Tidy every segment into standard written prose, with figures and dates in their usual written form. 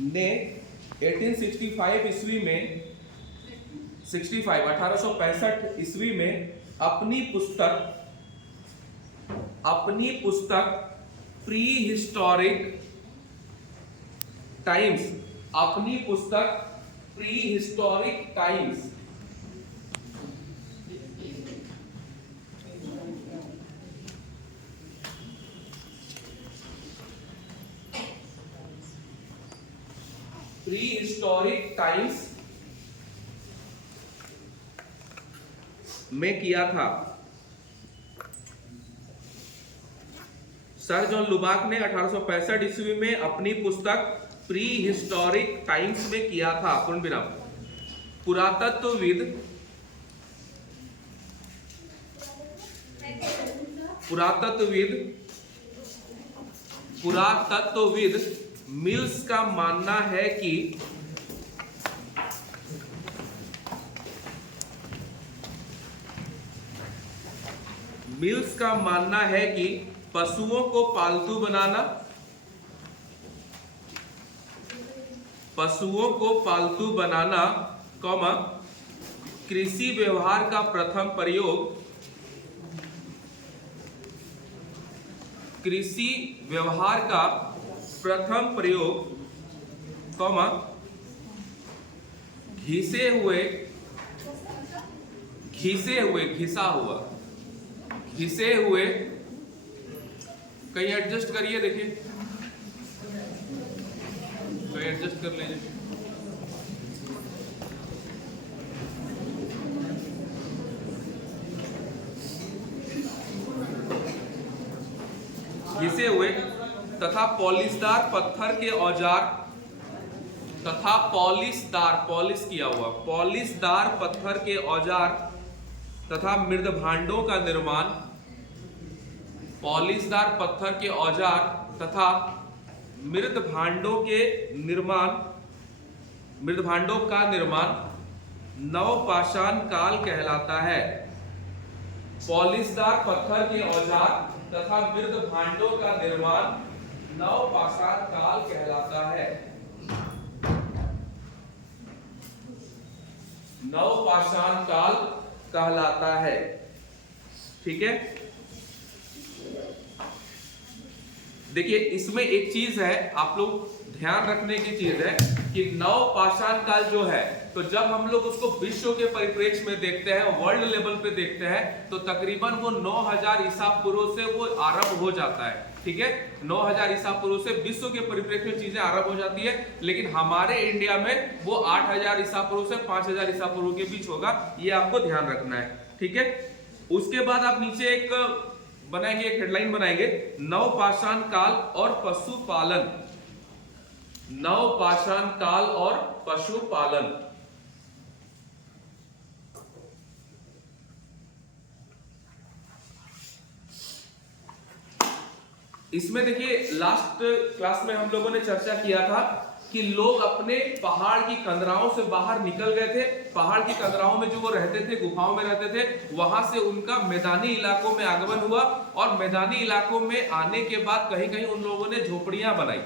ने 1865 ईस्वी में 1865 ईस्वी में अपनी पुस्तक प्री हिस्टोरिक टाइम्स में किया था। सर जॉन लुबाक ने 1865 ईस्वी में अपनी पुस्तक प्री हिस्टोरिक टाइम्स में किया था। पूर्ण विराम। पुरातत्वविद मिल्स का मानना है कि पशुओं को पालतू बनाना, कृषि व्यवहार का प्रथम प्रयोग, घिसे हुए कहीं एडजस्ट करिए, देखिए कहीं एडजस्ट कर लीजिए। घिसे हुए तथा पॉलिशदार पत्थर के औजार तथा पॉलिश किया हुआ पॉलिशदार पत्थर के औजार तथा मृद भांडों का निर्माण, पॉलिशदार पत्थर के औजार तथा मृद भांडों का निर्माण नवपाषाण काल कहलाता है। पॉलिशदार पत्थर के औजार तथा मृद भांडों का निर्माण नवपाषाण काल कहलाता है। नवपाषाण काल कहलाता है। ठीक है, देखिए इसमें एक चीज है, आप लोग ध्यान रखने की चीज है कि नवपाषाण काल जो है, तो जब हम लोग उसको विश्व के परिप्रेक्ष्य में देखते हैं, वर्ल्ड लेवल पे देखते हैं, तो तकरीबन वो 9000 ईसा पूर्व से वो आरंभ हो जाता है। ठीक है, 9000 ईसा पूर्व से विश्व के परिप्रेक्ष्य में चीजें आरंभ हो जाती है, लेकिन हमारे इंडिया में वो 8000 ईसा पूर्व से 5000 ईसा पूर्व के बीच होगा। ये आपको ध्यान रखना है। ठीक है, उसके बाद आप नीचे एक हेडलाइन बनाएंगे, नवपाषाण काल और पशुपालन। नवपाषाण काल और पशुपालन। इसमें देखिए लास्ट क्लास में हम लोगों ने चर्चा किया था कि लोग अपने पहाड़ की कंदराओं से बाहर निकल गए थे। पहाड़ की कंदराओं में जो वो रहते थे, गुफाओं में रहते थे, वहां से उनका मैदानी इलाकों में आगमन हुआ, और मैदानी इलाकों में आने के बाद कहीं कहीं उन लोगों ने झोपड़ियां बनाई,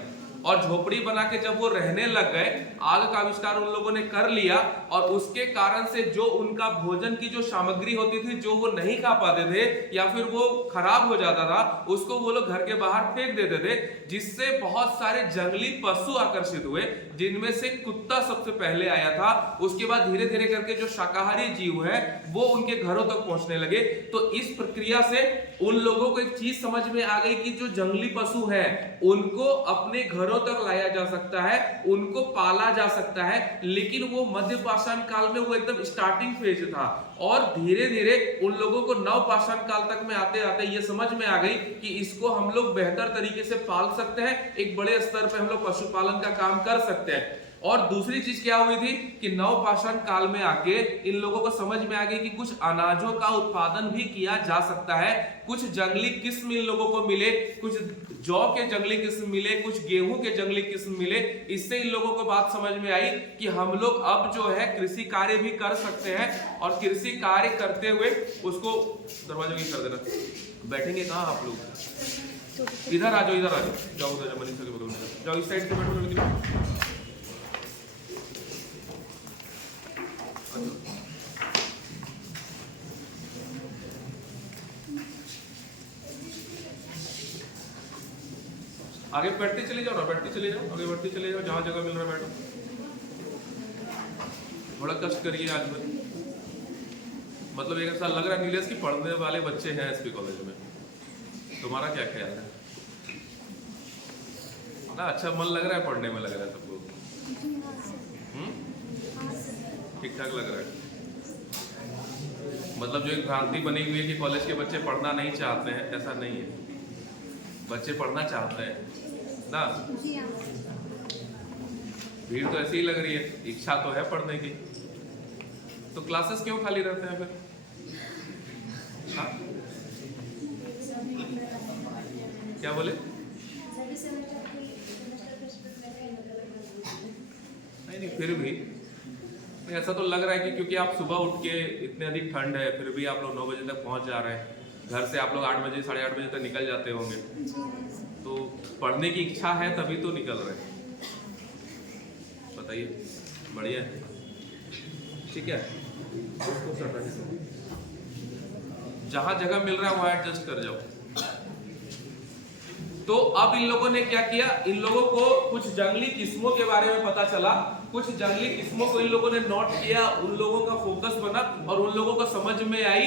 और झोपड़ी बना के जब वो रहने लग गए, आग का आविष्कार उन लोगों ने कर लिया, और उसके कारण से जो उनका भोजन की जो सामग्री होती थी, जो वो नहीं खा पाते थे या फिर वो खराब हो जाता था, उसको वो लोग घर के बाहर फेंक देते थे, जिससे बहुत सारे जंगली पशु आकर्षित हुए, जिनमें से कुत्ता सबसे पहले आया था। उसके बाद धीरे धीरे करके जो शाकाहारी जीव है वो उनके घरों तक पहुंचने लगे। तो इस प्रक्रिया से उन लोगों को एक चीज समझ में आ गई कि जो जंगली पशु है उनको अपने घरों तक लाया जा सकता है, उनको पाला जा सकता है। लेकिन वो मध्यपाषाण काल में वो एकदम स्टार्टिंग फेज था, और धीरे धीरे उन लोगों को नवपाषाण काल तक में आते आते ये समझ में आ गई कि इसको हम लोग बेहतर तरीके से पाल सकते हैं, एक बड़े स्तर पे हम लोग पशुपालन का काम कर सकते हैं। और दूसरी चीज क्या हुई थी कि नवपाषाण काल में आके इन लोगों को समझ में आ गई कि कुछ अनाजों का उत्पादन भी किया जा सकता है। कुछ जंगली किस्म इन लोगों को मिले, कुछ जौ के जंगली किस्म मिले, कुछ गेहूं के जंगली किस्म मिले। इससे इन लोगों को बात समझ में आई कि हम लोग अब जो है कृषि कार्य भी कर सकते हैं, और कृषि कार्य करते हुए उसको दरवाजा भी कर देना। बैठेंगे कहाँ आप लोग? इधर आ जाओ, इधर आ जाओ, जाओ उधर मनीषा के बगल में जाओ, इस साइड से बैठो। आगे बैठते चले जाओ ना, बैठते चले जाओ, आगे बढ़ते चले जाओ, जहाँ जगह मिल रहा है बैठो। थोड़ा कष्ट करिए आज में। मतलब एक ऐसा लग रहा है नीलेश की पढ़ने वाले बच्चे हैं एसपी कॉलेज में, तुम्हारा क्या ख्याल है ना? अच्छा मन लग रहा है, पढ़ने में लग रहा है सबको? ठीक ठाक लग रहा है। मतलब जो एक भ्रांति बनी हुई है कि कॉलेज के बच्चे पढ़ना नहीं चाहते हैं, ऐसा नहीं है, बच्चे पढ़ना चाहते हैं ना। भीड़ तो ऐसी ही लग रही है, इच्छा तो है पढ़ने की, तो क्लासेस क्यों खाली रहते हैं फिर? हाँ? क्या बोले? नहीं फिर भी ऐसा तो लग रहा है कि क्योंकि आप सुबह उठ के, इतने अधिक ठंड है फिर भी आप लोग 9 बजे तक पहुंच जा रहे हैं, घर से आप लोग 8 बजे 8:30 बजे तक निकल जाते होंगे, तो पढ़ने की इच्छा है तभी तो निकल रहे हैं। बताइए, बढ़िया है, ठीक है। जहां जगह मिल रहा है वहां एडजस्ट कर जाओ। तो अब इन लोगों ने क्या किया, इन लोगों को कुछ जंगली किस्मों के बारे में पता चला, कुछ जंगली किस्मों को इन लोगों ने नोट किया, उन लोगों का फोकस बना और उन लोगों को समझ में आई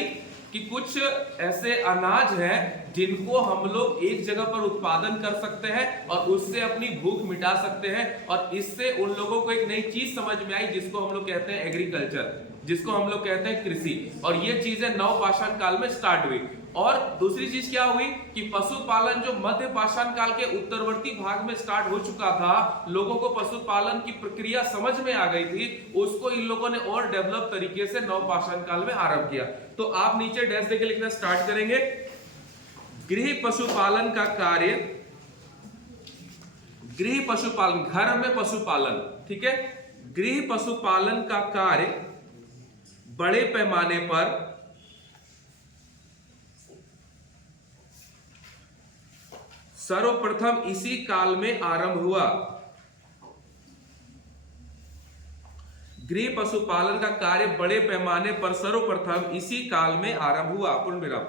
कि कुछ ऐसे अनाज हैं जिनको हम लोग एक जगह पर उत्पादन कर सकते हैं और उससे अपनी भूख मिटा सकते हैं, और इससे उन लोगों को एक नई चीज समझ में आई जिसको हम लोग कहते हैं एग्रीकल्चर, जिसको हम लोग कहते हैं कृषि। और ये चीजें नवपाषाण काल में स्टार्ट हुई। और दूसरी चीज क्या हुई कि पशुपालन जो मध्य पाषाण काल के उत्तरवर्ती भाग में स्टार्ट हो चुका था, लोगों को पशुपालन की प्रक्रिया समझ में आ गई थी, उसको इन लोगों ने और डेवलप तरीके से नवपाषाण काल में आरंभ किया। तो आप नीचे डैश देके लिखना स्टार्ट करेंगे। गृह पशुपालन का कार्य, गृह पशुपालन, घर में पशुपालन, ठीक है, गृह पशुपालन का कार्य बड़े पैमाने पर सर्वप्रथम इसी काल में आरंभ हुआ। गृह पशुपालन का कार्य बड़े पैमाने पर सर्वप्रथम इसी काल में आरंभ हुआ। पूर्ण विराम।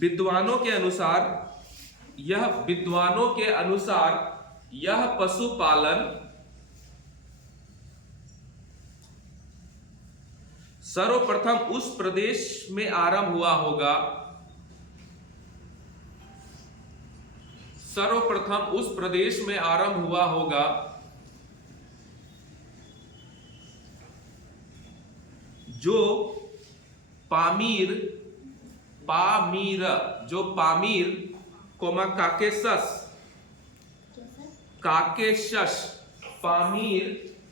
विद्वानों के अनुसार यह पशुपालन सर्वप्रथम उस प्रदेश में आरंभ हुआ होगा, सर्वप्रथम उस प्रदेश में आरंभ हुआ होगा जो पामीर, जो पामीर काकेशस, पामीर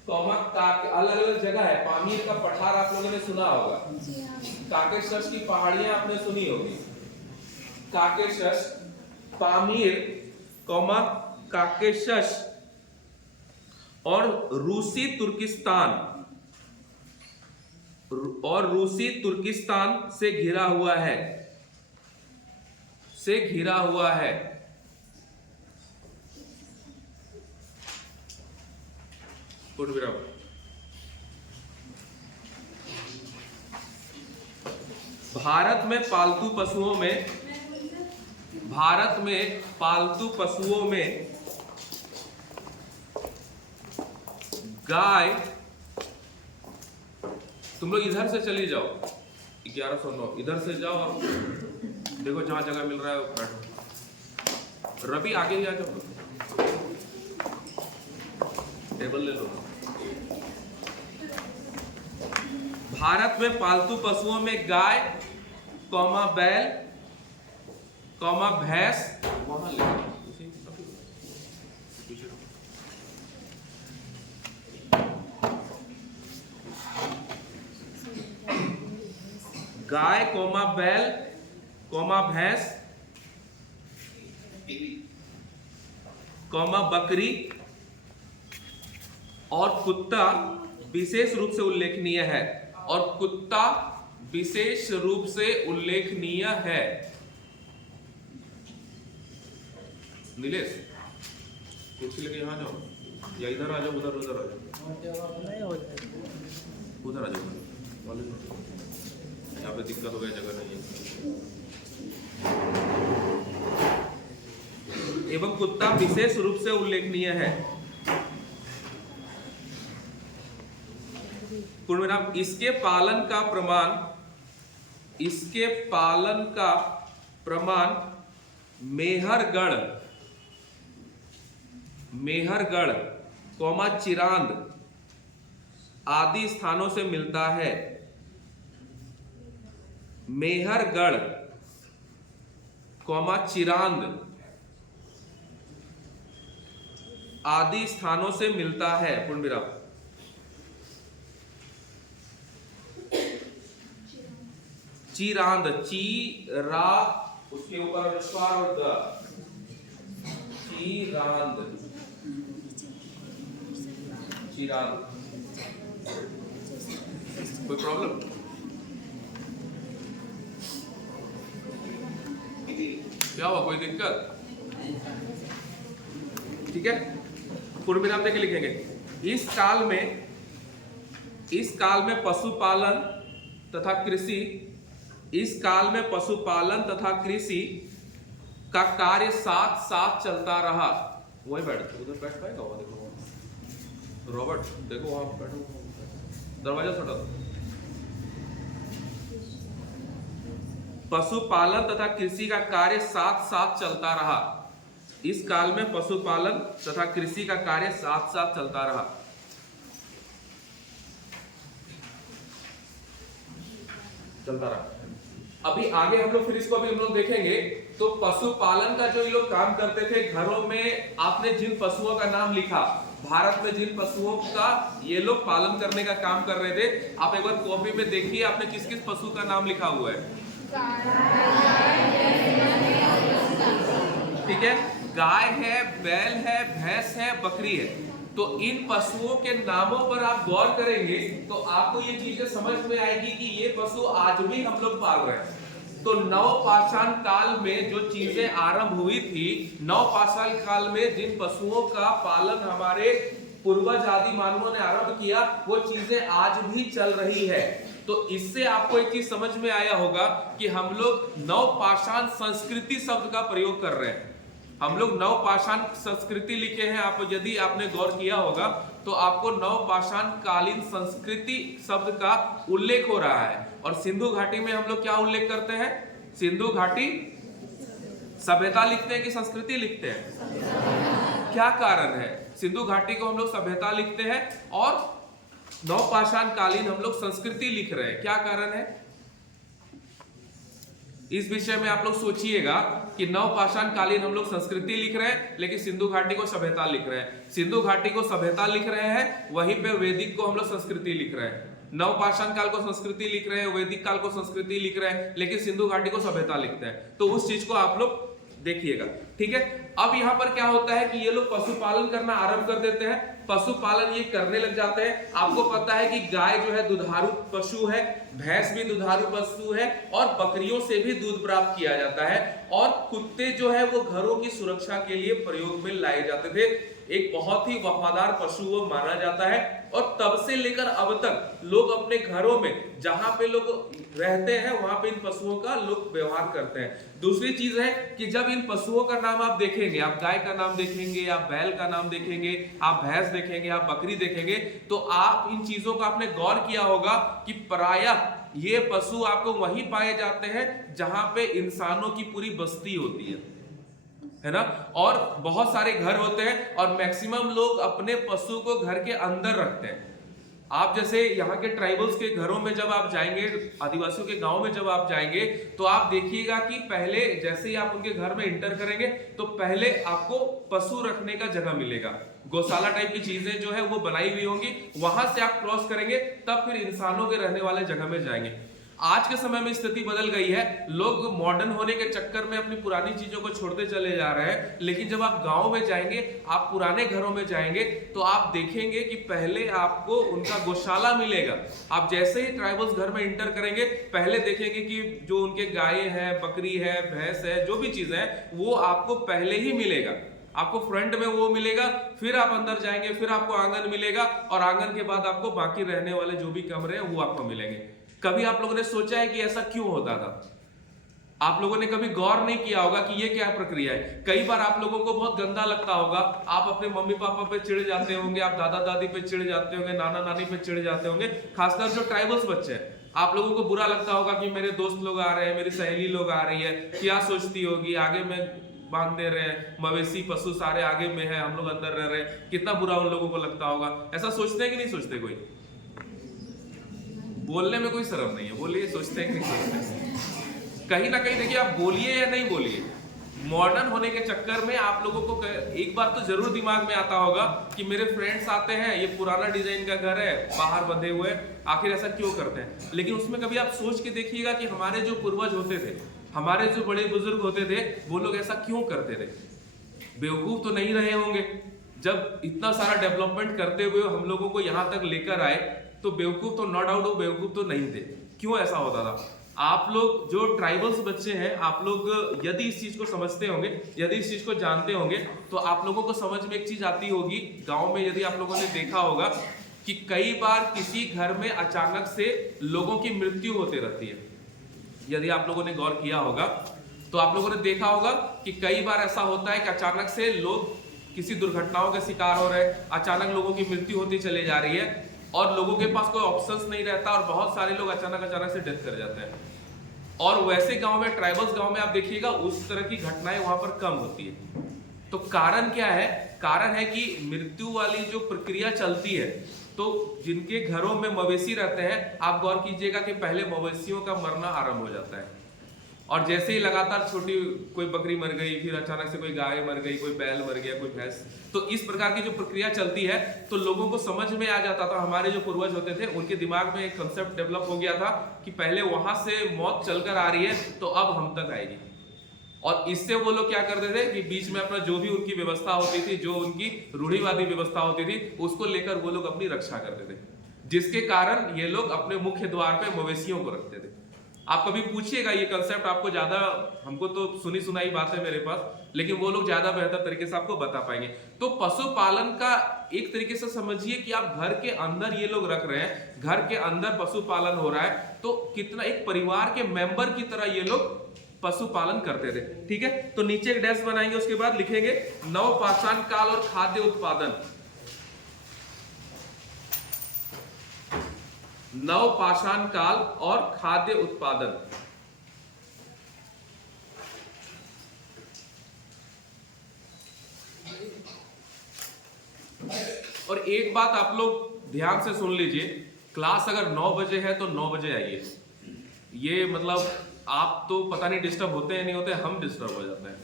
अलग अलग जगह है। पामीर का पठार आप लोगों ने सुना होगा, काकेशस की पहाड़ियां आपने सुनी होगी। काकेशस, पामीर, काकेशस और रूसी तुर्किस्तान से घिरा हुआ है, भारत में पालतू पशुओं में गाय, तुम लोग इधर से चली जाओ, 1109 इधर से जाओ और देखो जहां जगह मिल रहा है बैठो। रवि आगे ही आ जाओ, टेबल ले लो। भारत में पालतू पशुओं में गाय, बैल, भैंस, वहां ले गाय, बैल, भैंस, बकरी और कुत्ता विशेष रूप से उल्लेखनीय है, और कुत्ता विशेष रूप से उल्लेखनीय है। नीलेश कुर्सी लेके यहाँ जाओ या इधर आ जाओ, उधर आ जाओ, उधर आ जाओ, यहाँ पे दिक्कत हो गया, जगह नहीं है। एवं कुत्ता विशेष रूप से उल्लेखनीय है। पूर्ण विराम। इसके पालन का प्रमाण मेहरगढ़ कौमा चिरांद आदि स्थानों से मिलता है। मेहरगढ़ कौमा चिरांद आदि स्थानों से मिलता है। पूर्ण विराम। चिरांद, चीरा उसके ऊपर अनुस्वार और द, चिरांद, चिरांद। कोई प्रॉब्लम? क्या हुआ, कोई दिक्कत? ठीक है, पूर्ण विराम देके लिखेंगे। इस काल में पशुपालन तथा कृषि का कार्य साथ साथ चलता रहा। वही बैठ, उधर बैठ पाएगा? वहां देखो रॉबर्ट, देखो वहां बैठो, दरवाजा छोटा दो। पशुपालन तथा कृषि का कार्य साथ साथ चलता रहा। इस काल में पशुपालन तथा कृषि का कार्य साथ साथ चलता रहा। अभी आगे हम लोग फिर इसको हम लोग देखेंगे। तो पशुपालन का जो ये लोग काम करते थे घरों में, आपने जिन पशुओं का नाम लिखा, भारत में जिन पशुओं का ये लोग पालन करने का काम कर रहे थे, आप एक बार कॉपी में देखिए आपने किस किस पशु का नाम लिखा हुआ है। ठीक है, गाय है, बैल है, भैंस है, बकरी है। तो इन पशुओं के नामों पर आप गौर करेंगे तो आपको ये चीजें समझ में आएगी कि ये पशु आज भी हम लोग पाल रहे हैं। तो नवपाषाण काल में जो चीजें आरंभ हुई थी, नवपाषाण काल में जिन पशुओं का पालन हमारे पूर्वज आदि मानवों ने आरंभ किया, वो चीजें आज भी चल रही है। तो इससे आपको एक चीज समझ में आया होगा कि हम लोग नवपाषाण संस्कृति शब्द का प्रयोग कर रहे हैं। हम लोग नवपाषाण संस्कृति लिखे हैं। आप यदि आपने गौर किया होगा तो आपको नवपाषाण कालीन संस्कृति शब्द का उल्लेख हो रहा है। और सिंधु घाटी में हम लोग क्या उल्लेख करते हैं? सिंधु घाटी सभ्यता लिखते हैं कि संस्कृति लिखते हैं? क्या कारण है? सिंधु घाटी को हम लोग सभ्यता लिखते हैं और नवपाषाण कालीन हम लोग संस्कृति लिख रहे हैं। क्या कारण है? इस विषय में आप लोग सोचिएगा कि नवपाषाण कालीन हम लोग संस्कृति लिख रहे हैं लेकिन सिंधु घाटी को सभ्यता लिख रहे हैं। सिंधु घाटी को सभ्यता लिख रहे हैं, वहीं पे वैदिक को हम लोग संस्कृति लिख रहे हैं। नवपाषाण काल को संस्कृति लिख रहे हैं, वैदिक काल को संस्कृति लिख रहे हैं, लेकिन सिंधु घाटी को सभ्यता लिखते हैं। तो उस चीज को आप लोग देखिएगा। ठीक है, अब यहाँ पर क्या होता है कि ये लोग पशुपालन करना आरंभ कर देते हैं। पशुपालन ये करने लग जाते हैं। आपको पता है कि गाय जो है दुधारू पशु है, भैंस भी दुधारू पशु है और बकरियों से भी दूध प्राप्त किया जाता है। और कुत्ते जो है वो घरों की सुरक्षा के लिए प्रयोग में लाए जाते थे। एक बहुत ही वफादार पशु वो माना जाता है। और तब से लेकर अब तक लोग अपने घरों में जहां पे लोग रहते हैं वहां पे इन पशुओं का लोग व्यवहार करते हैं। दूसरी चीज है कि जब इन पशुओं का नाम आप देखेंगे, आप गाय का नाम देखेंगे, आप बैल का नाम देखेंगे, आप भैंस देखेंगे, आप बकरी देखेंगे, तो आप इन चीजों का आपने गौर किया होगा कि प्रायः ये पशु आपको वहीं पाए जाते हैं जहां पे इंसानों की पूरी बस्ती होती है ना। और बहुत सारे घर होते हैं और मैक्सिमम लोग अपने पशु को घर के अंदर रखते हैं। आप जैसे यहाँ के ट्राइबल्स के घरों में जब आप जाएंगे, आदिवासियों के गांव में जब आप जाएंगे तो आप देखिएगा कि पहले जैसे ही आप उनके घर में इंटर करेंगे तो पहले आपको पशु रखने का जगह मिलेगा। गौशाला टाइप की चीजें जो है वो बनाई हुई होंगी, वहां से आप क्रॉस करेंगे तब फिर इंसानों के रहने वाले जगह में जाएंगे। आज के समय में स्थिति बदल गई है। लोग मॉडर्न होने के चक्कर में अपनी पुरानी चीजों को छोड़ते चले जा रहे हैं। लेकिन जब आप गांव में जाएंगे, आप पुराने घरों में जाएंगे तो आप देखेंगे कि पहले आपको उनका गौशाला मिलेगा। आप जैसे ही ट्राइबल्स घर में इंटर करेंगे पहले देखेंगे कि जो उनके गाय है, बकरी है, भैंस है, जो भी चीज है वो आपको पहले ही मिलेगा। आपको फ्रंट में वो मिलेगा, फिर आप अंदर जाएंगे, फिर आपको आंगन मिलेगा और आंगन के बाद आपको बाकी रहने वाले जो भी कमरे हैं वो आपको मिलेंगे। कभी आप लोगों ने सोचा है कि ऐसा क्यों होता था? आप लोगों ने कभी गौर नहीं किया होगा कि ये क्या प्रक्रिया है। कई बार आप लोगों को बहुत गंदा लगता होगा, आप अपने मम्मी पापा पे चिढ़ जाते होंगे, आप दादा दादी पे चिढ़ जाते होंगे, नाना नानी पे चिढ़ जाते होंगे, खासकर जो ट्राइबल्स बच्चे हैं। आप लोगों को बुरा लगता होगा कि मेरे दोस्त लोग आ रहे हैं, मेरी सहेली लोग आ रही है, क्या सोचती होगी, आगे में बांध दे रहे हैं, मवेशी पशु सारे आगे में है, हम लोग अंदर रह रहे हैं, कितना बुरा उन लोगों को लगता होगा। ऐसा सोचते हैं कि नहीं सोचते? कोई बोलने में कोई शर्म नहीं है, बोलिए, सोचते हैं कि नहीं सोचते? कहीं ना कहीं देखिए, आप बोलिए या नहीं बोलिए, मॉडर्न होने के चक्कर में आप लोगों को एक बार तो जरूर दिमाग में आता होगा कि मेरे फ्रेंड्स आते हैं, ये पुराना डिजाइन का घर है, बाहर बंधे हुए, आखिर ऐसा क्यों करते हैं। लेकिन उसमें कभी आप सोच के देखिएगा कि हमारे जो पूर्वज होते थे, हमारे जो बड़े बुजुर्ग होते थे, वो लोग ऐसा क्यों करते थे? बेवकूफ तो नहीं रहे होंगे। जब इतना सारा डेवलपमेंट करते हुए हम लोगों को यहाँ तक लेकर आए, तो बेवकूफ तो नो डाउट वो बेवकूफ तो नहीं थे। क्यों ऐसा होता था? आप लोग जो ट्राइबल्स बच्चे हैं, आप लोग यदि इस चीज को समझते होंगे, यदि इस चीज को जानते होंगे, तो आप लोगों को समझ में एक चीज आती होगी। गांव में यदि आप लोगों ने देखा होगा कि कई बार किसी घर में अचानक से लोगों की मृत्यु होती रहती है। यदि आप लोगों ने गौर किया होगा तो आप लोगों ने देखा होगा कि कई बार ऐसा होता है कि अचानक से लोग किसी दुर्घटनाओं के शिकार हो रहे हैं, अचानक लोगों की मृत्यु होती चली जा रही है और लोगों के पास कोई ऑप्शंस नहीं रहता और बहुत सारे लोग अचानक से डेथ कर जाते हैं। और वैसे गांव में, ट्राइबल्स गांव में आप देखिएगा उस तरह की घटनाएं वहां पर कम होती है। तो कारण क्या है? कारण है कि मृत्यु वाली जो प्रक्रिया चलती है, तो जिनके घरों में मवेशी रहते हैं, आप गौर कीजिएगा कि पहले मवेशियों का मरना आरंभ हो जाता है, और जैसे ही लगातार छोटी कोई बकरी मर गई, फिर अचानक से कोई गाय मर गई, कोई बैल मर गया, कोई भैंस, तो इस प्रकार की जो प्रक्रिया चलती है, तो लोगों को समझ में आ जाता था। हमारे जो पूर्वज होते थे, उनके दिमाग में एक कंसेप्ट डेवलप हो गया था कि पहले वहां से मौत चलकर आ रही है, तो अब हम तक आएगी। और इससे वो लोग क्या करते थे कि बीच में अपना जो भी उनकी व्यवस्था होती थी, जो उनकी रूढ़िवादी व्यवस्था होती थी, उसको लेकर वो लोग अपनी रक्षा करते थे, जिसके कारण ये लोग अपने मुख्य द्वार पे मवेशियों को रखते थे। आप कभी पूछिएगा, ये कंसेप्ट आपको ज्यादा, हमको तो सुनी सुनाई बात है मेरे पास, लेकिन वो लोग ज्यादा बेहतर तरीके से आपको बता पाएंगे। तो पशुपालन का एक तरीके से समझिए कि आप घर के अंदर ये लोग रख रहे हैं, घर के अंदर पशुपालन हो रहा है, तो कितना एक परिवार के मेंबर की तरह ये लोग पशुपालन करते थे। ठीक है, तो नीचे एक डैश बनाएंगे, उसके बाद लिखेंगे नवपाषाण काल और खाद्य उत्पादन। नवपाषाण काल और खाद्य उत्पादन। और एक बात आप लोग ध्यान से सुन लीजिए, क्लास अगर 9 बजे है तो 9 बजे आइए। ये मतलब आप तो पता नहीं डिस्टर्ब होते हैं नहीं होते, हम डिस्टर्ब हो जाते हैं,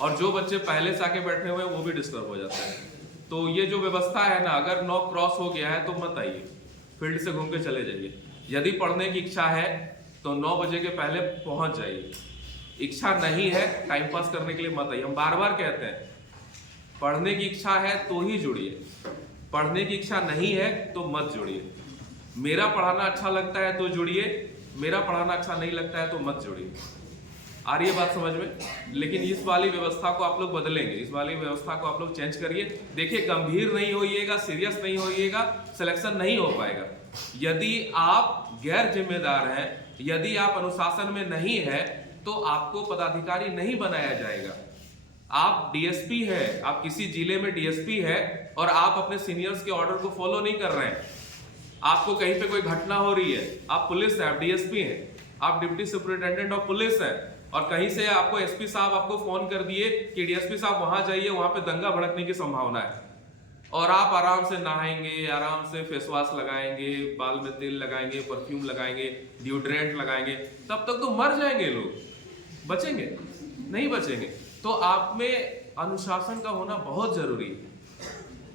और जो बच्चे पहले से आके बैठे हुए हैं वो भी डिस्टर्ब हो जाते हैं। तो ये जो व्यवस्था है ना, अगर 9 क्रॉस हो गया है तो मत आइए, फील्ड से घूम के चले जाइए। यदि पढ़ने की इच्छा है तो 9 बजे के पहले पहुंच जाइए। इच्छा नहीं है, टाइम पास करने के लिए मत आइए। हम बार बार कहते हैं, पढ़ने की इच्छा है तो ही जुड़िए, पढ़ने की इच्छा नहीं है तो मत जुड़िए। मेरा पढ़ाना अच्छा लगता है तो जुड़िए, मेरा पढ़ाना अच्छा नहीं लगता है तो मत जुड़िए। आ रही है बात समझ में? लेकिन इस वाली व्यवस्था को आप लोग बदलेंगे, इस वाली व्यवस्था को आप लोग चेंज करिए। देखिए, गंभीर नहीं होइएगा, सीरियस नहीं होइएगा, सिलेक्शन नहीं हो पाएगा। यदि आप गैर जिम्मेदार हैं, यदि आप अनुशासन में नहीं है, तो आपको पदाधिकारी नहीं बनाया जाएगा। आप डीएसपी है, आप किसी जिले में डीएसपी है और आप अपने सीनियर्स के ऑर्डर को फॉलो नहीं कर रहे हैं, आपको कहीं पे कोई घटना हो रही है, आप पुलिस है, आप डीएसपी हैं, आप डिप्टी सुपरिटेंडेंट ऑफ पुलिस है, और कहीं से आपको एसपी साहब आपको फोन कर दिए कि डीएसपी साहब वहां जाइए, वहां पे दंगा भड़कने की संभावना है, और आप आराम से नहाएंगे, आराम से फेस वॉश लगाएंगे, बाल में तेल लगाएंगे, परफ्यूम लगाएंगे, डिओड्रेंट लगाएंगे, तब तक तो मर जाएंगे लोग। बचेंगे? नहीं बचेंगे। तो आप में अनुशासन का होना बहुत जरूरी है।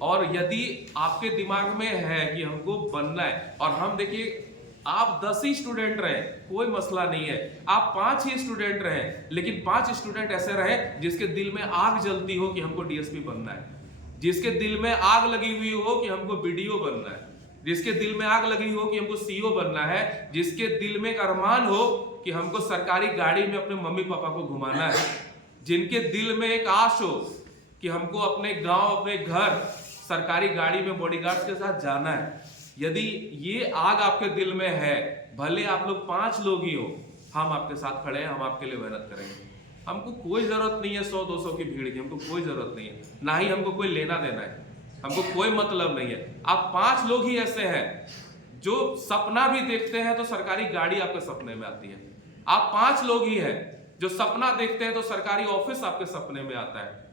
और यदि आपके दिमाग में है कि हमको बनना है, और हम देखिए, आप 10 ही स्टूडेंट रहे, कोई मसला नहीं है, आप 5 ही स्टूडेंट रहे, लेकिन 5 स्टूडेंट ऐसे रहे जिसके दिल में आग जलती हो कि हमको डीएसपी बनना है, जिसके दिल में आग लगी हुई हो कि हमको बीडीओ बनना है, जिसके दिल में आग लगी हो कि हमको सीओ बनना है, जिसके दिल में एक अरमान हो कि हमको सरकारी गाड़ी में अपने मम्मी पापा को घुमाना है, जिनके दिल में एक आश हो कि हमको अपने गांव, अपने घर सरकारी गाड़ी में बॉडीगार्ड्स के साथ जाना है। यदि ये आग आपके दिल में है, भले आप लोग 5 लोग ही हो, हम आपके साथ खड़े हैं, हम आपके लिए मेहनत करेंगे। हमको कोई जरूरत नहीं है 100-200 की भीड़ की, हमको कोई जरूरत नहीं है, ना ही हमको कोई लेना देना है, हमको कोई मतलब नहीं है। आप 5 लोग ही ऐसे हैं जो सपना भी देखते हैं तो सरकारी गाड़ी आपके सपने में आती है। आप 5 लोग ही हैं जो सपना देखते हैं तो सरकारी ऑफिस आपके सपने में आता है।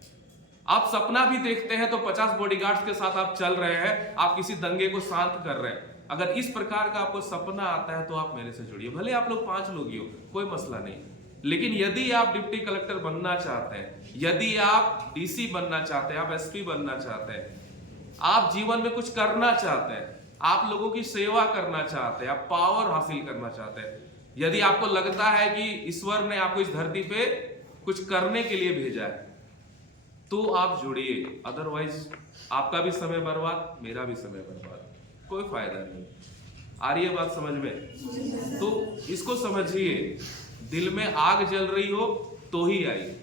आप सपना भी देखते हैं तो 50 बॉडीगार्ड्स के साथ आप चल रहे हैं, आप किसी दंगे को शांत कर रहे हैं। अगर इस प्रकार का आपको सपना आता है तो आप मेरे से जुड़िए, भले आप लोग 5 लोग ही हो, कोई मसला नहीं। लेकिन यदि आप डिप्टी कलेक्टर बनना चाहते हैं, यदि आप डीसी बनना चाहते हैं, आप एसपी बनना चाहते हैं, आप जीवन में कुछ करना चाहते हैं, आप लोगों की सेवा करना चाहते हैं, आप पावर हासिल करना चाहते हैं, यदि आपको लगता है कि ईश्वर ने आपको इस धरती पे कुछ करने के लिए भेजा है, तो आप जुड़िए। अदरवाइज आपका भी समय बर्बाद, मेरा भी समय बर्बाद, कोई फायदा नहीं। आ रही है बात समझ में? तो इसको समझिए, दिल में आग जल रही हो तो ही आइए।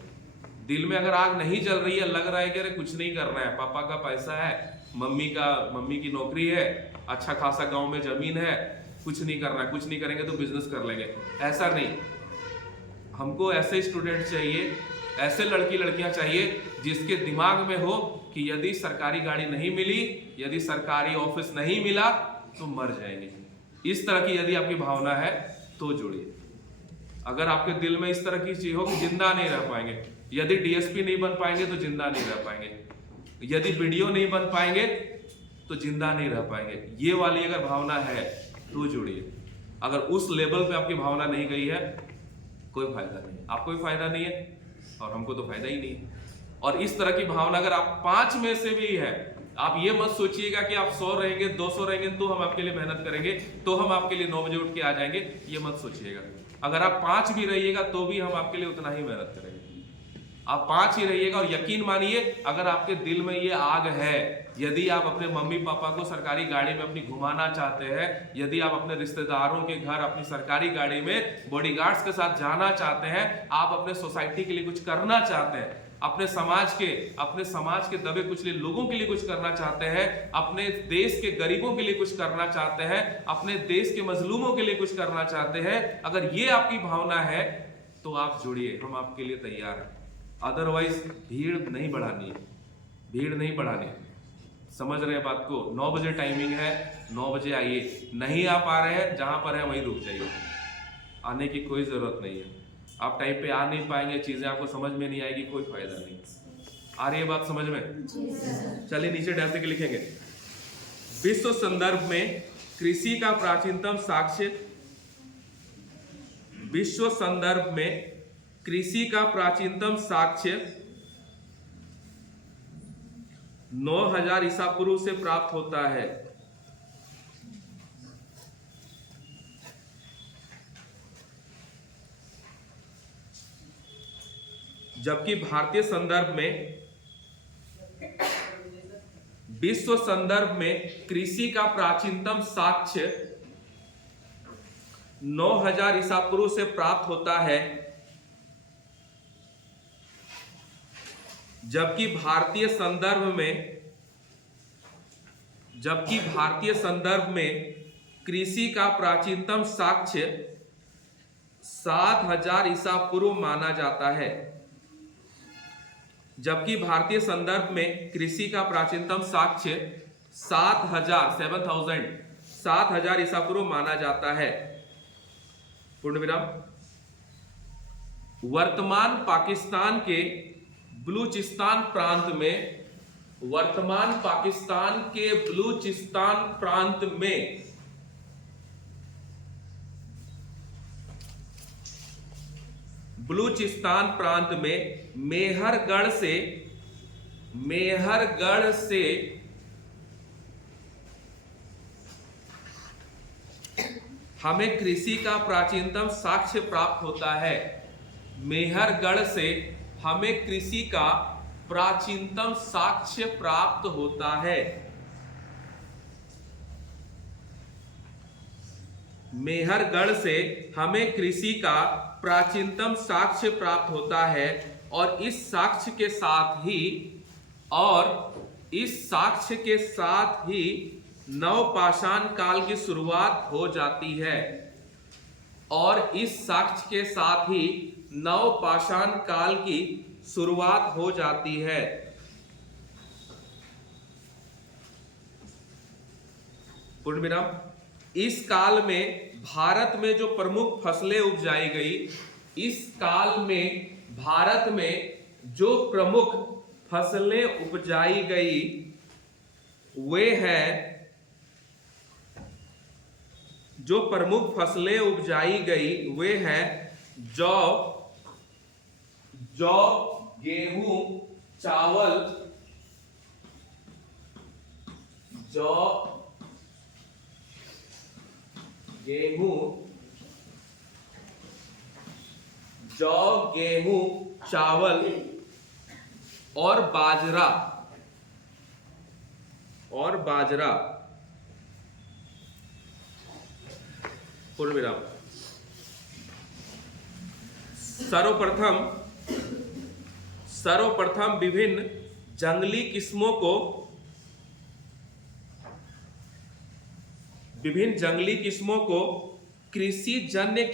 दिल में अगर आग नहीं जल रही है, लग रहा है कि अरे कुछ नहीं करना है, पापा का पैसा है, मम्मी की नौकरी है, अच्छा खासा गांव में जमीन है, कुछ नहीं करना है, कुछ नहीं करेंगे तो बिजनेस कर लेंगे, ऐसा नहीं। हमको ऐसे स्टूडेंट चाहिए, ऐसे लड़कियां चाहिए जिसके दिमाग में हो कि यदि सरकारी गाड़ी नहीं मिली, यदि सरकारी ऑफिस नहीं मिला तो मर जाएंगे। इस तरह की यदि आपकी भावना है तो जुड़िए। अगर आपके दिल में इस तरह की चीज हो कि जिंदा नहीं रह पाएंगे, यदि डीएसपी नहीं बन पाएंगे तो जिंदा नहीं रह पाएंगे, यदि वीडियो नहीं बन पाएंगे तो जिंदा नहीं रह पाएंगे, ये वाली अगर भावना है तो जुड़िए। अगर उस लेवल पे आपकी भावना नहीं गई है, कोई फायदा नहीं, आपको भी फायदा नहीं है और हमको तो फायदा ही नहीं है। और इस तरह की भावना अगर आप 5 में से भी है, आप ये मत सोचिएगा कि आप 100 रहेंगे 200 रहेंगे तो हम आपके लिए मेहनत करेंगे, तो हम आपके लिए 9 बजे उठ के आ जाएंगे, ये मत सोचिएगा। अगर आप 5 भी रहिएगा तो भी हम आपके लिए उतना ही मेहनत करेंगे। आप 5 ही रहिएगा और यकीन मानिए, अगर आपके दिल में ये आग है, यदि आप अपने मम्मी पापा को सरकारी गाड़ी में अपनी घुमाना चाहते हैं, यदि आप अपने रिश्तेदारों के घर अपनी सरकारी गाड़ी में बॉडीगार्ड्स के साथ जाना चाहते हैं, आप अपने सोसाइटी के लिए कुछ करना चाहते हैं, अपने समाज के दबे कुचले लोगों के लिए कुछ करना चाहते हैं, अपने देश के गरीबों के लिए कुछ करना चाहते हैं, अपने देश के मजलूमों के लिए कुछ करना चाहते हैं, अगर ये आपकी भावना है तो आप जुड़िए, हम आपके लिए तैयार हैं। अदरवाइज भीड़ नहीं बढ़ानी है, भीड़ नहीं बढ़ानी। समझ रहे हैं बात को? 9 बजे टाइमिंग है, 9 बजे आइए। नहीं आ पा रहे हैं, जहां पर है वहीं रुक जाइए, आने की कोई जरूरत नहीं है। आप टाइम पे आ नहीं पाएंगे, चीजें आपको समझ में नहीं आएगी, कोई फायदा नहीं। आ रही है बात समझ में? चलिए नीचे डैश के लिखेंगे। विश्व संदर्भ में कृषि का प्राचीनतम साक्ष्य, विश्व संदर्भ में कृषि का प्राचीनतम साक्ष्य 9000 ईसा पूर्व से प्राप्त होता है। जबकि भारतीय संदर्भ में, विश्व संदर्भ में कृषि का प्राचीनतम साक्ष्य 9000 ईसा पूर्व से प्राप्त होता है। जबकि भारतीय संदर्भ में कृषि का प्राचीनतम साक्ष्य 7000 ईसा पूर्व माना जाता है। जबकि भारतीय संदर्भ में कृषि का प्राचीनतम साक्ष्य 7000 ईसा पूर्व माना जाता है। पूर्ण विराम। वर्तमान पाकिस्तान के बलूचिस्तान प्रांत में, वर्तमान पाकिस्तान के बलूचिस्तान प्रांत में मेहरगढ़ से हमें कृषि का प्राचीनतम साक्ष्य प्राप्त होता है। मेहरगढ़ से हमें कृषि का प्राचीनतम साक्ष्य प्राप्त होता है। मेहरगढ़ से हमें कृषि का प्राचीनतम साक्ष्य प्राप्त होता है और इस साक्ष्य के साथ ही नवपाषाण काल की शुरुआत हो जाती है। और इस साक्ष्य के साथ ही नवपाषाण काल की शुरुआत हो जाती है। पूर्ण विराम। इस काल में भारत में जो प्रमुख फसलें उपजाई गई, इस काल में भारत में जो प्रमुख फसलें उपजाई गई वे हैं, जो प्रमुख फसलें उपजाई गई वे हैं जौ, गेहूं, चावल, जौ, गेहूं, चावल और बाजरा, पूर्ण विराम। सर्वप्रथम विभिन्न जंगली किस्मों को कृषि जन्य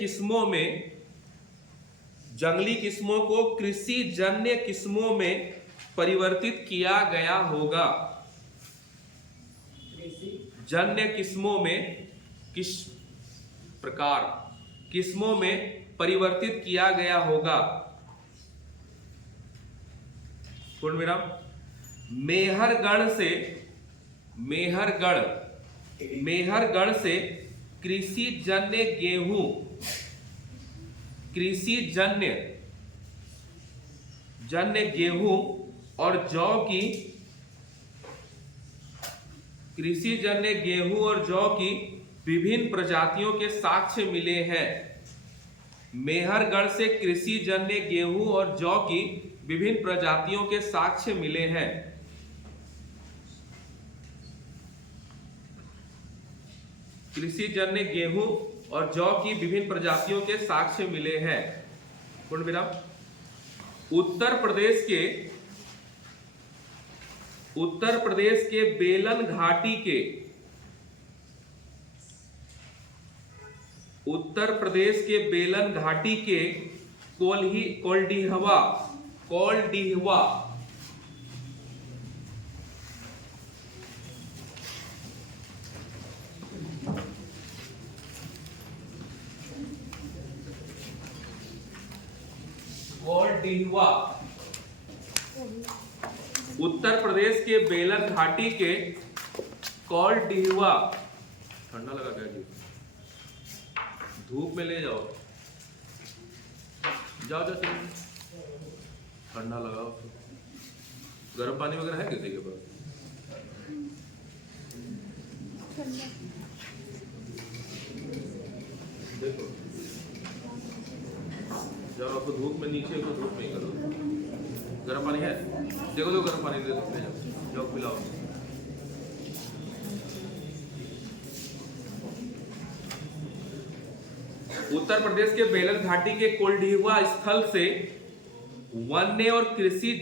किस्मों में परिवर्तित किया गया होगा। जन्य किस्मों में किस्मों में परिवर्तित किया गया होगा। पूर्ण विराम। मेहरगढ़ से कृषि जन्य गेहूं और जौ की विभिन्न प्रजातियों के साक्ष्य मिले हैं। मेहरगढ़ से कृषि जन्य गेहूं और जौ की विभिन्न प्रजातियों के साक्ष्य मिले हैं। कृषि जन्य गेहूं और जौ की विभिन्न प्रजातियों के साक्ष्य मिले हैं। पूर्ण विराम। उत्तर प्रदेश के बेलन घाटी के कोल्डिहवा उत्तर प्रदेश के बेलन घाटी के कोल्डिहवा, ठंडा लगा क्या जी? धूप में ले जाओ ठंडा लगाओ। गर्म पानी वगैरह है किसी के पास? देखो जब आपको धूप में नीचे को धूप में ही करो। गर्म पानी है? देखो तो गर्म पानी दे दो, जाओ पिलाओ। उत्तर प्रदेश के बेलन घाटी के कोल्डिहवा स्थल से वन्य और कृषि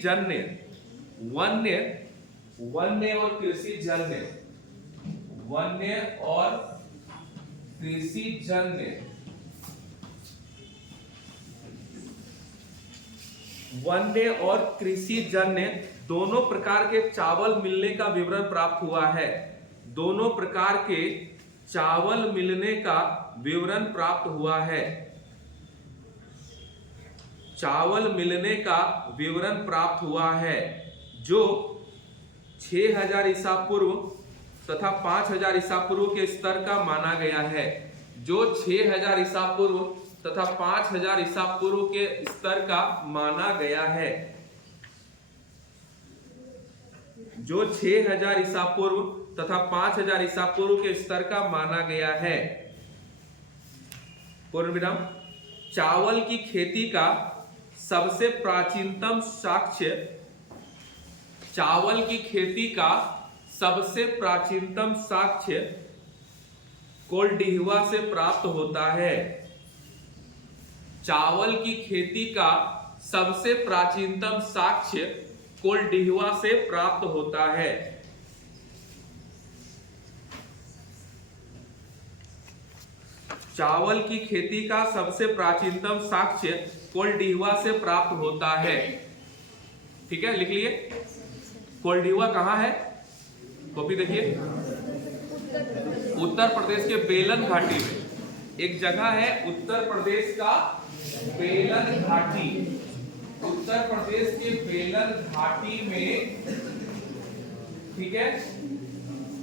जन्य दोनों प्रकार के चावल मिलने का विवरण प्राप्त हुआ है। दोनों प्रकार के चावल मिलने का विवरण प्राप्त हुआ है। चावल मिलने का विवरण प्राप्त हुआ है जो 6000 ईसा पूर्व तथा 5000 ईसा पूर्व के स्तर का माना गया है। जो 6000 ईसा पूर्व तथा 5000 ईसा पूर्व के स्तर का माना गया है। जो 6000 ईसा पूर्व तथा 5000 ईसा पूर्व के स्तर का माना गया है। पूर्ण विराम। चावल की खेती का सबसे प्राचीनतम साक्ष्य कोल्डिहवा से प्राप्त होता है। चावल की खेती का सबसे प्राचीनतम साक्ष्य कोल्डिहवा से प्राप्त होता है। चावल की खेती का सबसे प्राचीनतम साक्ष्य कोल्डिहवा से प्राप्त होता है। ठीक है, लिख लिए। कोल्डिहवा कहाँ है? कॉपी देखिए, उत्तर प्रदेश के बेलन घाटी में एक जगह है, उत्तर प्रदेश का बेलन घाटी, उत्तर प्रदेश के बेलन घाटी में, ठीक है,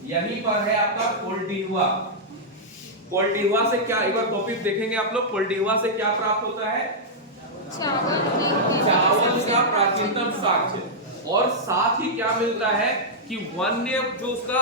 यहीं पर है आपका कोल्डिहवा। कोल्डिहवा से क्या, एक बार कॉपी देखेंगे आप लोग, कोल्डिहवा से क्या प्राप्त होता है? चावल का प्राचीनतम साक्ष्य, और साथ ही क्या मिलता है कि वन्य जो उसका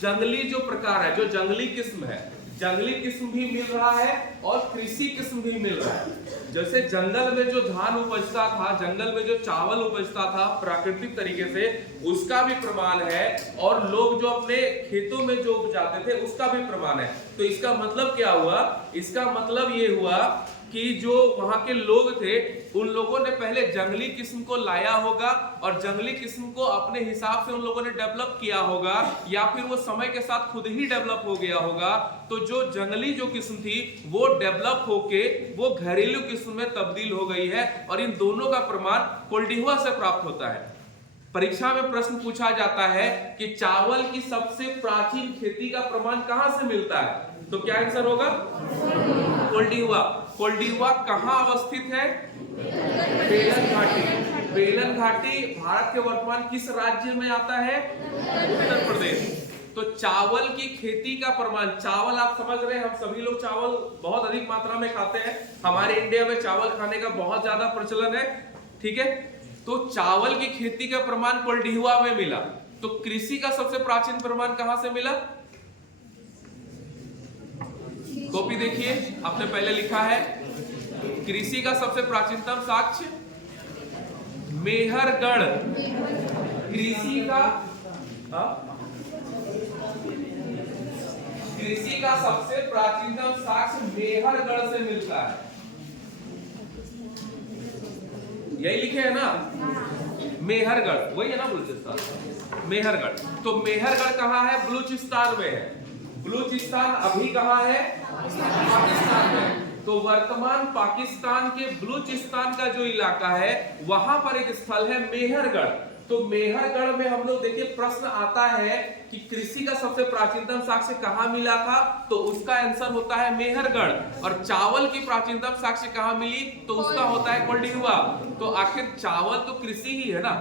जंगली जो प्रकार है, जो जंगली किस्म है, जंगली किस्म भी मिल रहा है और कृषि किस्म भी मिल रहा है। जैसे जंगल में जो धान उपजता था, जंगल में जो चावल उपजता था प्राकृतिक तरीके से, उसका भी प्रमाण है, और लोग जो अपने खेतों में जो उपजाते थे उसका भी प्रमाण है। तो इसका मतलब क्या हुआ? इसका मतलब ये हुआ कि जो वहां के लोग थे, उन लोगों ने पहले जंगली किस्म को लाया होगा और जंगली किस्म को अपने हिसाब से उन लोगों ने डेवलप किया होगा, या फिर वो समय के साथ खुद ही डेवलप हो गया होगा। तो जो जंगली जो किस्म थी वो डेवलप होके वो घरेलू किस्म में तब्दील हो गई है, और इन दोनों का प्रमाण कोल्डिहवा से प्राप्त होता है। परीक्षा में प्रश्न पूछा जाता है कि चावल की सबसे प्राचीन खेती का प्रमाण कहां से मिलता है, तो क्या आंसर होगा? कोल्डिहवा। कोल्डिहवा कहां अवस्थित है? बेलन घाटी। बेलन घाटी भारत के वर्तमान किस राज्य में आता है? उत्तर प्रदेश। तो चावल की खेती का प्रमाण, चावल आप समझ रहे हैं, हम सभी लोग चावल बहुत अधिक मात्रा में खाते हैं, हमारे इंडिया में चावल खाने का बहुत ज्यादा प्रचलन है, ठीक है। तो चावल की खेती का प्रमाण कोल्डिहवा में मिला। तो कृषि का सबसे प्राचीन प्रमाण कहां से मिला? कॉपी देखिए, आपने पहले लिखा है कृषि का सबसे प्राचीनतम साक्ष्य मेहरगढ़। कृषि का कृषि का सबसे प्राचीनतम साक्ष्य मेहरगढ़ से मिलता है। यही लिखे है ना, मेहरगढ़, वही है ना बलूचिस्तान, मेहरगढ़। तो मेहरगढ़ कहाँ है? बलूचिस्तान में है। बलूचिस्तान अभी कहाँ है? पाकिस्तान में। तो वर्तमान पाकिस्तान के बलूचिस्तान का जो इलाका है, वहां पर एक स्थल है मेहरगढ़। तो मेहरगढ़ में हम लोग देखिए, प्रश्न आता है कि कृषि का सबसे प्राचीनतम साक्ष्य कहां मिला था, तो उसका आंसर होता है मेहरगढ़। और चावल की प्राचीनतम साक्ष्य कहां मिली, तो उसका होता है कोल्डिहवा। तो आखिर चावल तो कृषि ही है ना,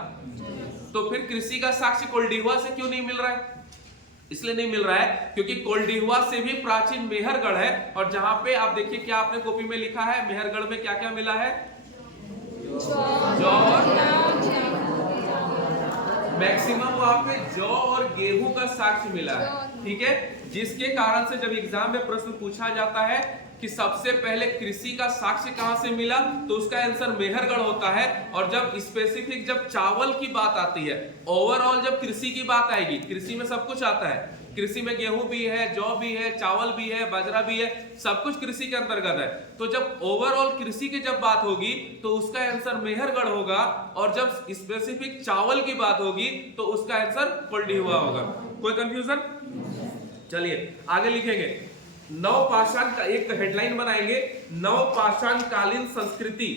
तो फिर कृषि का साक्ष्य कोल्डिहवा से क्यों नहीं मिल रहा है? इसलिए नहीं मिल रहा है क्योंकि कोल्डिहवा से भी प्राचीन मेहरगढ़ है। और जहां पे आप देखिए, क्या आपने कॉपी में लिखा है, मेहरगढ़ में क्या क्या मिला है? जौ, मैक्सिमम वहां पे जौ और गेहूं का साक्ष्य मिला है, ठीक है। जिसके कारण से जब एग्जाम में प्रश्न पूछा जाता है कि सबसे पहले कृषि का साक्ष्य कहां से मिला, तो उसका आंसर मेहरगढ़ होता है। और जब स्पेसिफिक जब चावल की बात आती है, ओवरऑल जब कृषि की बात आएगी, कृषि में सब कुछ आता है, कृषि में गेहूं भी है, जौ भी है, चावल भी है, बाजरा भी है, सब कुछ कृषि के अंतर्गत है। तो जब ओवरऑल कृषि की जब बात होगी तो उसका आंसर मेहरगढ़ होगा, और जब स्पेसिफिक चावल की बात होगी तो उसका आंसर कोल्डिहवा होगा। कोई कंफ्यूजन? चलिए आगे लिखेंगे। नवपाषाण का एक हेडलाइन बनाएंगे, नवपाषाण कालीन संस्कृति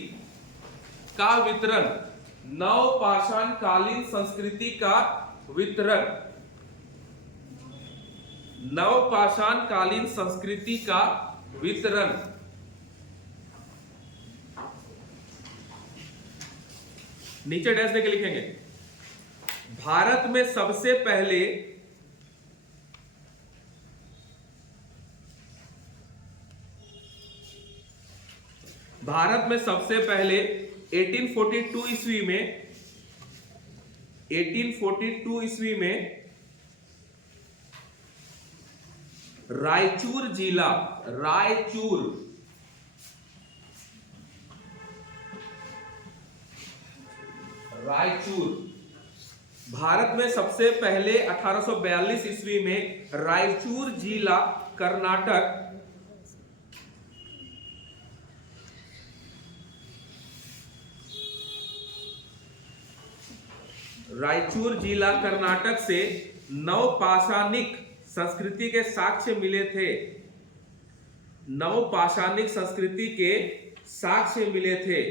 का वितरण। नवपाषाण कालीन संस्कृति का वितरण, नवपाषाण कालीन संस्कृति का वितरण। नीचे डैश देके लिखेंगे, भारत में सबसे पहले भारत में सबसे पहले 1842 ईस्वी में 1842 ईस्वी में रायचूर जिला, रायचूर भारत में सबसे पहले 1842 ईस्वी में रायचूर जिला कर्नाटक रायचूर जिला कर्नाटक से नवपाषाणिक संस्कृति के साक्ष्य मिले थे। नवपाषाणिक संस्कृति के साक्ष्य मिले थे।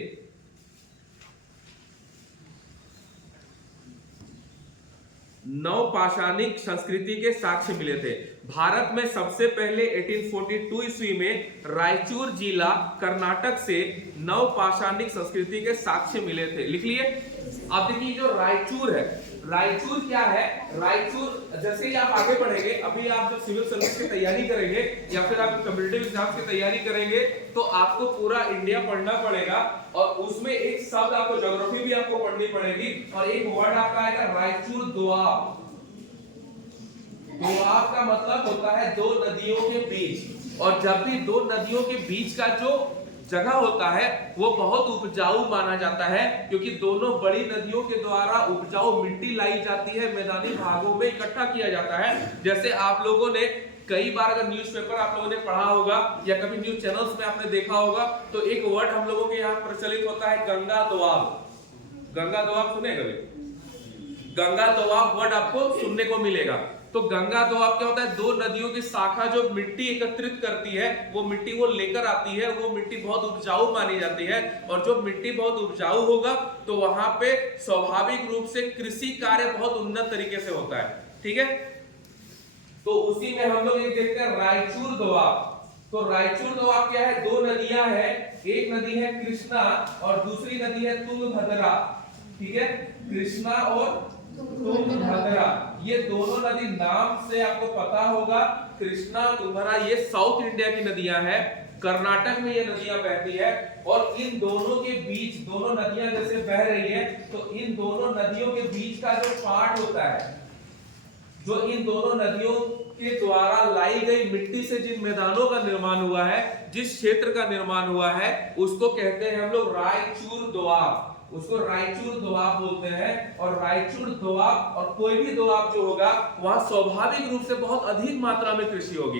नवपाषाणिक संस्कृति के साक्ष्य मिले थे। भारत में सबसे पहले 1842 ईस्वी में रायचूर जिला कर्नाटक से नवपाषाणिक संस्कृति के साक्ष्य मिले थे। लिख लिए। अब देखिए जो रायचूर है, रायचूर क्या है? रायचूर जैसे ही आप आगे बढ़ेंगे, अभी आप जब सिविल सर्विस की तैयारी करेंगे या फिर आप कॉम्पिटिटिव एग्जाम्स की तैयारी करेंगे तो आपको पूरा इंडिया पढ़ना पड़ेगा और उसमें एक शब्द आपको ज्योग्राफी भी आपको पढ़नी पड़ेगी और एक वर्ड आपका आएगा रायचूर दोआब। दोआब का मतलब होता है दो नदियों के बीच, और जब भी दो नदियों के बीच का जो जगह होता है वो बहुत उपजाऊ माना जाता है, क्योंकि दोनों बड़ी नदियों के द्वारा उपजाऊ मिट्टी लाई जाती है, मैदानी भागों में इकट्ठा किया जाता है। जैसे आप लोगों ने कई बार अगर न्यूज़पेपर आप लोगों ने पढ़ा होगा या कभी न्यूज चैनल्स में आपने देखा होगा तो एक वर्ड हम लोगों के यहाँ प्रचलित होता है गंगा दोआब। गंगा दोआब सुने कभी? गंगा दोआब वर्ड आपको सुनने को मिलेगा। तो गंगा दोआब क्या होता है? दो नदियों की शाखा जो मिट्टी एकत्रित करती है, वो मिट्टी वो लेकर आती है, वो मिट्टी बहुत उपजाऊ मानी जाती है, और जो मिट्टी बहुत उपजाऊ होगा तो वहां पे स्वाभाविक रूप से कृषि कार्य बहुत उन्नत तरीके से होता है। ठीक है, तो उसी में हम लोग एक देखते हैं रायचूर दोआब। तो रायचूर दोआब क्या है? दो नदियां हैं, एक नदी है कृष्णा और दूसरी नदी है तुंगभद्रा। ठीक है, कृष्णा और तुंगभद्रा, ये दोनों नदी नाम से आपको पता होगा। कृष्णा तुंगभद्रा ये साउथ इंडिया की नदियां हैं, कर्नाटक में ये नदियां बहती है, और इन दोनों के बीच, दोनों नदियां जैसे बह रही है तो इन दोनों नदियों के बीच का जो पार्ट होता है, जो इन दोनों नदियों के द्वारा लाई गई मिट्टी से जिन मैदानों का निर्माण हुआ है, जिस क्षेत्र का निर्माण हुआ है, उसको कहते हैं हम लोग रायचूर दोआब। उसको रायचूर दोआब बोलते हैं। और रायचूर दोआब और कोई भी दोआब जो होगा वहां स्वाभाविक रूप से बहुत अधिक मात्रा में कृषि होगी,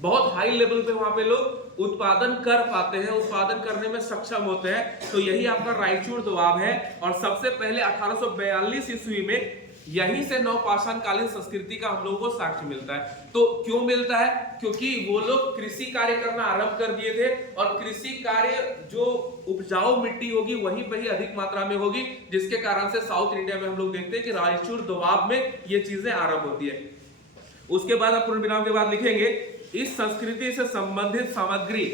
बहुत हाई लेवल पे वहां पे लोग उत्पादन कर पाते हैं, उत्पादन करने में सक्षम होते हैं। तो यही आपका रायचूर दोआब है। और सबसे पहले 1842 ईस्वी में यहीं से नवपाषाण कालीन संस्कृति का हम लोगों को साक्ष्य मिलता है। तो क्यों मिलता है? क्योंकि वो लोग कृषि कार्य करना आरंभ कर दिए थे, और कृषि कार्य जो उपजाऊ मिट्टी होगी वहीं पर ही अधिक मात्रा में होगी, जिसके कारण से साउथ इंडिया में हम लोग देखते हैं कि रायचूर दोआब में ये चीजें आरंभ होती है। उसके बाद आप पूर्ण विराम के बाद लिखेंगे इस संस्कृति से संबंधित सामग्री,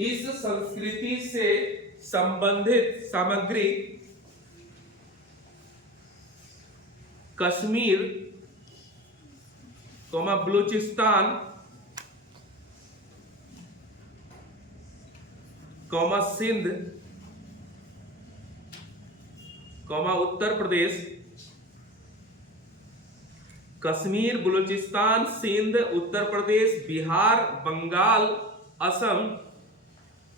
इस संस्कृति से संबंधित सामग्री कश्मीर, बलूचिस्तान, सिंध, उत्तर प्रदेश, कश्मीर, बलूचिस्तान, सिंध, उत्तर प्रदेश, बिहार, बंगाल, असम,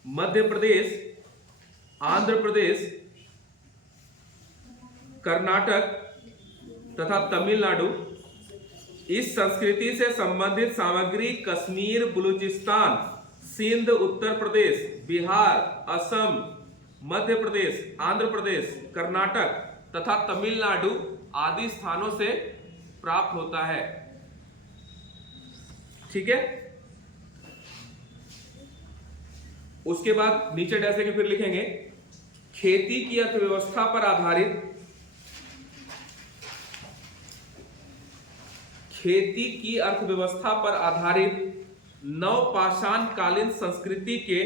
मध्य प्रदेश, आंध्र प्रदेश, कर्नाटक तथा तमिलनाडु। इस संस्कृति से संबंधित सामग्री कश्मीर, बलूचिस्तान, सिंध, उत्तर प्रदेश, बिहार, असम, मध्य प्रदेश, आंध्र प्रदेश, कर्नाटक तथा तमिलनाडु आदि स्थानों से प्राप्त होता है। ठीक है, उसके बाद नीचे डैश के फिर लिखेंगे खेती की अर्थव्यवस्था पर आधारित, खेती की अर्थव्यवस्था पर आधारित नवपाषाण कालीन संस्कृति के,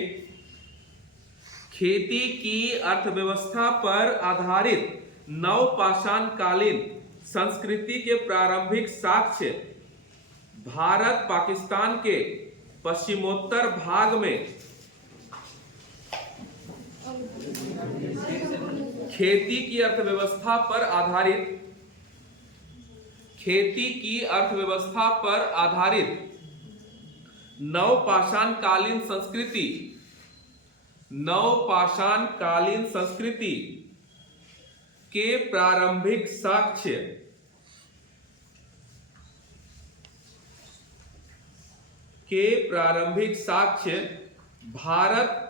खेती की अर्थव्यवस्था पर आधारित नवपाषाण कालीन संस्कृति के प्रारंभिक साक्ष्य भारत पाकिस्तान के पश्चिमोत्तर भाग में खेती की अर्थव्यवस्था पर आधारित, खेती की अर्थव्यवस्था पर आधारित नवपाषाण कालीन संस्कृति, नवपाषाण कालीन संस्कृति के प्रारंभिक साक्ष्य भारत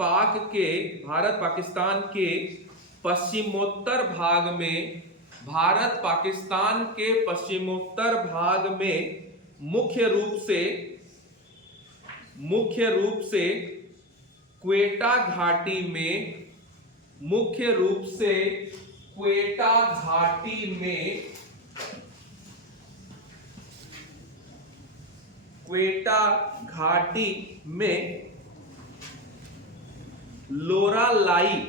पाकिस्तान के पश्चिमोत्तर भाग में, भारत पाकिस्तान के पश्चिमोत्तर भाग में मुख्य रूप से क्वेटा घाटी में, मुख्य रूप से क्वेटा घाटी में लोरालाई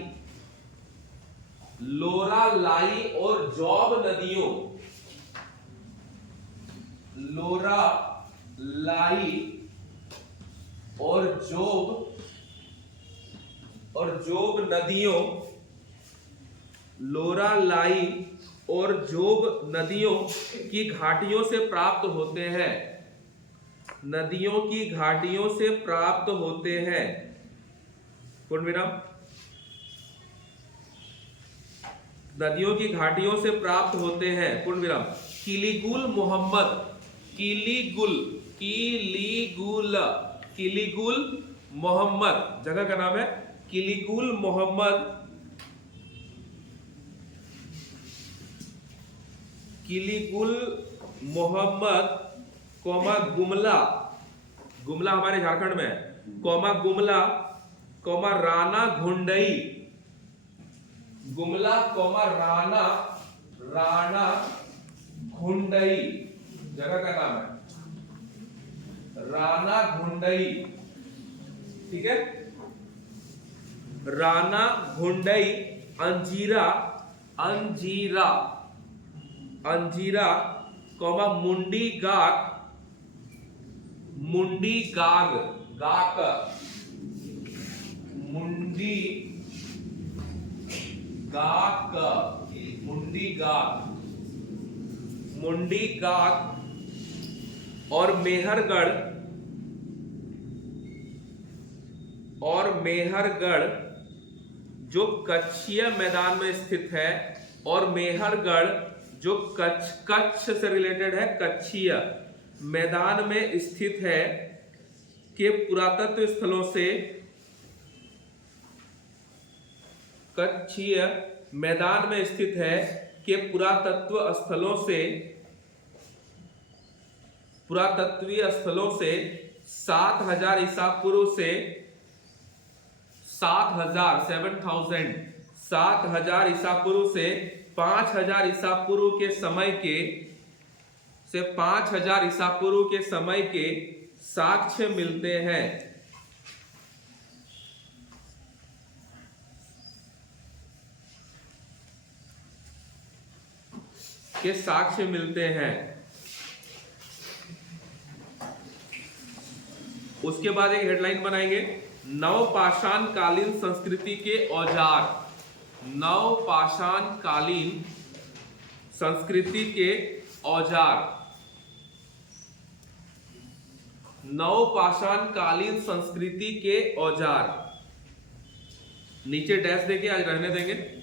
और जौब नदियों, लोरालाई और जोब नदियों, लोरालाई और जोब नदियों की घाटियों से प्राप्त होते हैं, नदियों की घाटियों से प्राप्त होते हैं। पूर्ण विराम। नदियों की घाटियों से प्राप्त होते हैं, पूर्ण विराम। किलीगुल मोहम्मद जगह का नाम है। किलीगुल मोहम्मद कौमा गुमला हमारे झारखंड में है, comma Gumla comma Rana Ghundai, Gumla comma Rana Ghundai जगह का नाम है, राणा घुंडई। ठीक है, राणा घुंडई, अंजीरा कौमा मुंडी गाक मुंडी गाक और मेहरगढ़ जो कच्छीय मैदान में स्थित है, और मेहरगढ़ जो कच्छ से रिलेटेड है, कच्छीय मैदान में स्थित है, के पुरातत्व स्थलों से, कच्छीय मैदान में स्थित है के पुरातत्वीय स्थलों से 7000 ईसा पूर्व से 7000 ईसा पूर्व से 5000 ईसा पूर्व के समय के साक्ष्य मिलते हैं। उसके बाद एक हेडलाइन बनाएंगे, नवपाषाण कालीन संस्कृति के औजार। नवपाषाण कालीन संस्कृति के औजार, नवपाषाण कालीन संस्कृति के औजार। नीचे डैश देके आज रहने देंगे।